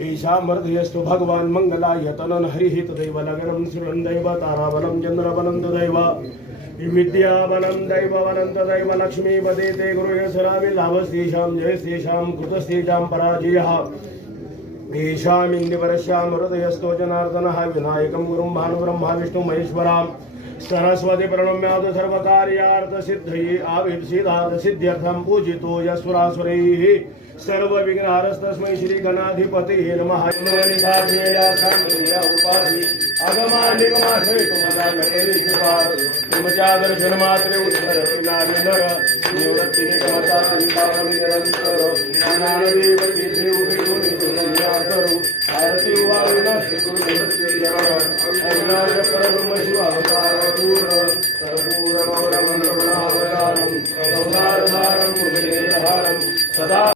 ईशामर्धयस्तु भगवान् मङ्गलाय तनन् हरिः तदैव लगनं शृणन् दैव ताराबलं चन्द्रबलं तदैव विद्याबलं दैववनं तदैव लक्ष्मीपदे ते गुरुयसराविलाभस्तेषां जयस्तेषां, कृतस्तेषां पराजयः। ईशामिन्दिपरस्यां हृदयस्थो जनार्दनः, विनायकं गुरुं भानुब्रह्मा विष्णुमहेश्वराम् सरस्वती प्रणम्याद सर्वकार्यार्थसिद्धये आविर्षिदाद सिद्ध्यर्थं पूजितो यस्वरासुरैः सर्वविघ्नारस्तस्मै श्रीगणाधिपतये नमः निधाध्येया सान्त्वया उपाधि अगमानिगमाश्रयितुमदागतविपादर्शनमात्रे उत्तर नारी नर निवृत्तिः परब्रह्म शिवावतार कर्पूरमवरमण्डलमणावतारम् अवतारधारम् सदा